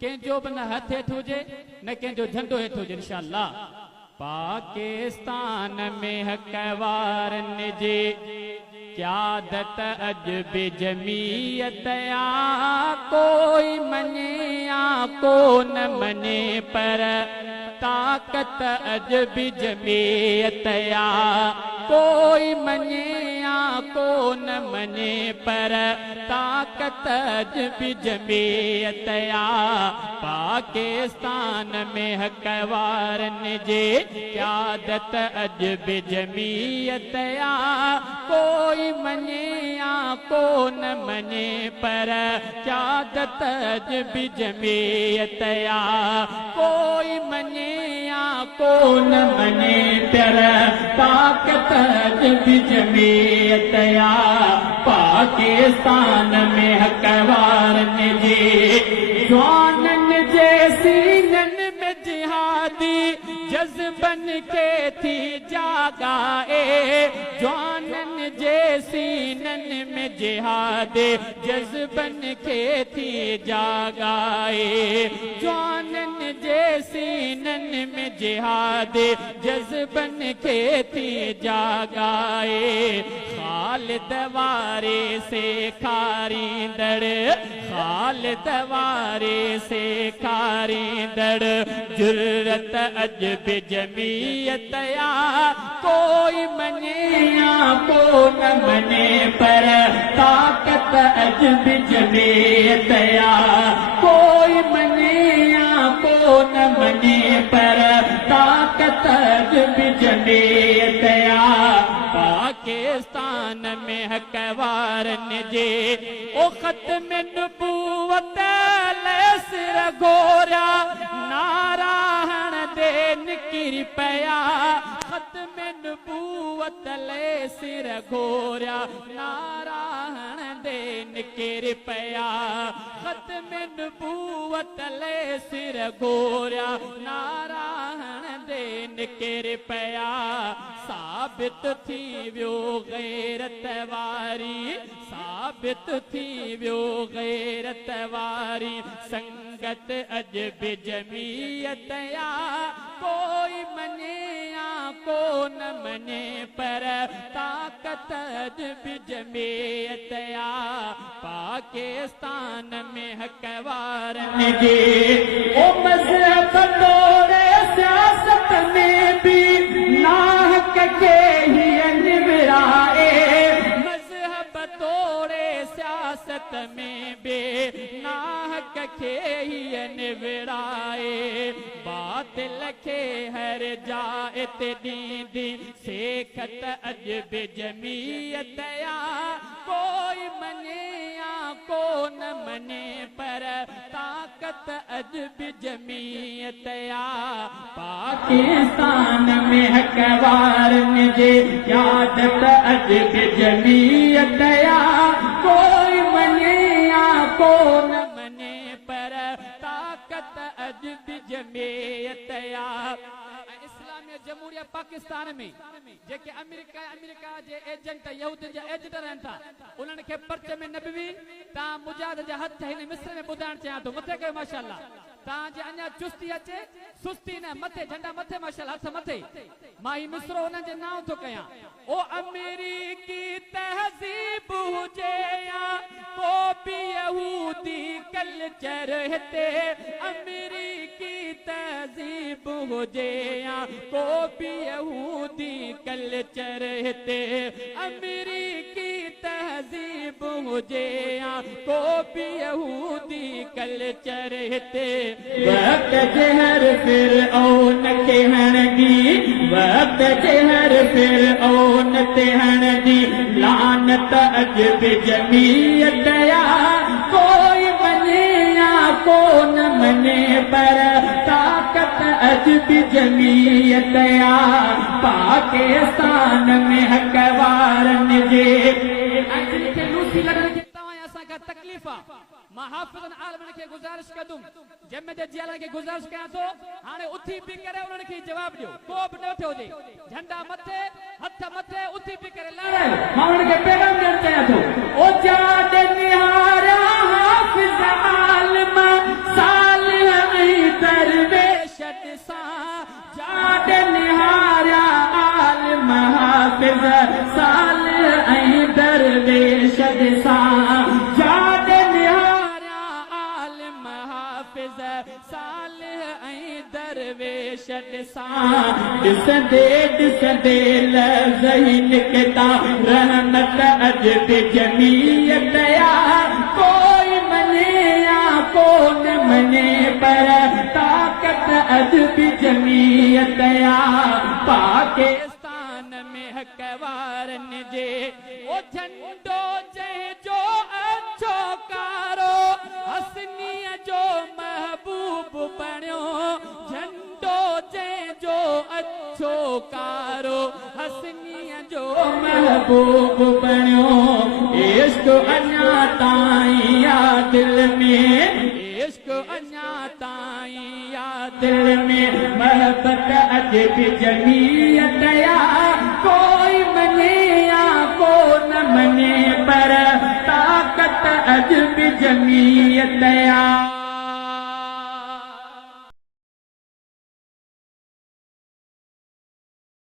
कंहिंजो बि न हथ हेठि हुजे न कंहिंजो झंडो हेठि हुजे इंशाअल्लाह। पाकिस्तान में हक़ वारनि जी क़यादत अॼु बि जमीयत आ, कोई मञे या को न मञे पर ताकत अॼु बि जमीयत आ, कोई मञे या को न मञे पर ताकत अॼु बि जमीयत आ। पाकिस्तान में हक़ वारनि जी क़यादत अॼु बि जमीयत आ, कोई मञे या को न मञे पर क़यादत अॼु बि जमीयत आ, कोई मञे या को न मञे पर ताकत अॼु बि जमीयत आ। पाकिस्तान में हक़ वारनि जी जवाननि जे सीननि में जिहादी जज़्बनि खे थी जागाए, जवाननि जे सीननि में जिहादी जज़्बनि खे थी जागाए, जवाननि जे सीननि में जिहादी जज़्बनि खे थी जागाए। खालिद वारे से खारींदड़, खालिद वारे से खारींदड़ जुर्रत अॼु बि जमीयत आ, कोई मञे या को न मञे पर ताकत अॼु बि जमीयत आ, कोई मञे या को न मञे पर ताकत अॼु बि जमीयत आ। पाकिस्तान में हक़ वारनि जे ओ ख़त्म नबूवत ले सिर घोरिया, नारा हणंदे निकिरी पिया, ख़त्म नबूवत ले सिर घोरिया, नारा हणंदे निकिरी पिया, ख़त्म नबूवत ले सिर घोरिया, नारा हणंदे निकिरी पिया। साबित थी वियो गैरत वारी, साबित थी वियो गैरत वारी संगत अॼु बि जमीयत आ, कोई मञे या को न मञे पर ताकत अॼु बि जमीयत आ। पाकिस्तान में हक़ वारनि जी ओ मज़हब तोड़े सियासत में बि नाहक के ही निवराए, मज़हब तोड़े सियासत में बे नाहक के ही निवराए, बातिल के हर जाए ते ॾींदी सेखत अॼु बि जमीयत आ, कोई मञे या को न मञे पर ताकत अॼु बि जमीयत आ। पाकिस्तान में हक़ वारनि जी क़यादत अॼु बि जमीयत आ, कोई मञे या को न मञे पर ताकत अॼु बि जमीयत आ। इस्लामी जमहूरिया पाकिस्तान में जेके अमेरिका जे एजेंट यहूदियुनि जा एजेंट रहनि था, उन्हनि खे पर्चे में न बि तव्हां मुजाहिद जा हथ हिन मिस्र में ॿुधाइण चाहियां थो, मथे कयो माशाअल्लाह, तव्हांजे अञा चुस्ती अचे सुस्ती न, मथे झंडा मथे माशाअल्लाह, हथ मथे, मां ही मिस्रो उन्हनि जे नाम थो कयां। ओ अमेरिकी तहज़ीब हुजे या को बि यहूदी कल्चर हिते, अमेरिकी तहज़ीब हुजे या को बि यहूदी कल्चर हिते, अमेरिकी तहज़ीब हुजे या को बि यहूदी कल्चर हिते। वक्त जहर फिरऔन के हणगी, वक्त जहर फिरऔन ते हणगी, लानत अॼु बि जमीयत आ, कोई मञे या को न मञे पर ताकत अॼु बि जमीयत आ। पाकिस्तान में हक़ वारनि जे तकलीफ़ मां हाफ़िज़न आलमनि खे गुज़ारिश कंदुमि, जंहिंमें जेलनि खे गुज़ारिश कयां थो हाणे उथी बि करे उन्हनि खे जवाब ॾियो, को बि न वेठो हुजे, झंडा मथे हथ मथे उथी बि करे लड़ायो। मां उन्हनि खे पैगाम ॾियणु चाहियां थो, ओ जाॾे निहारिया हाफ़िज़ आलम साल हाफिज सालिह ऐं दरवेश ॾिसंदे ॾिसंदे लज़ही निकता रहमत अजब जमीयत या कोई मने या कोन मने पर ताकत अजब जमीयत या पाकिस्तान में हकवारन जे ओ झंडो जंहिंजो अच्छो कारो हसनीअ जो महबूब बणियो झंडो जंहिंजो अच्छो कारो हसनीअ जो महबूब बणियो इश्क अञा ताईं या दिल में इश्क अञा ताईं या दिल में महबत अजब जमीयत या कोई मने या कोन मने पर ताकत अजब जमीयत या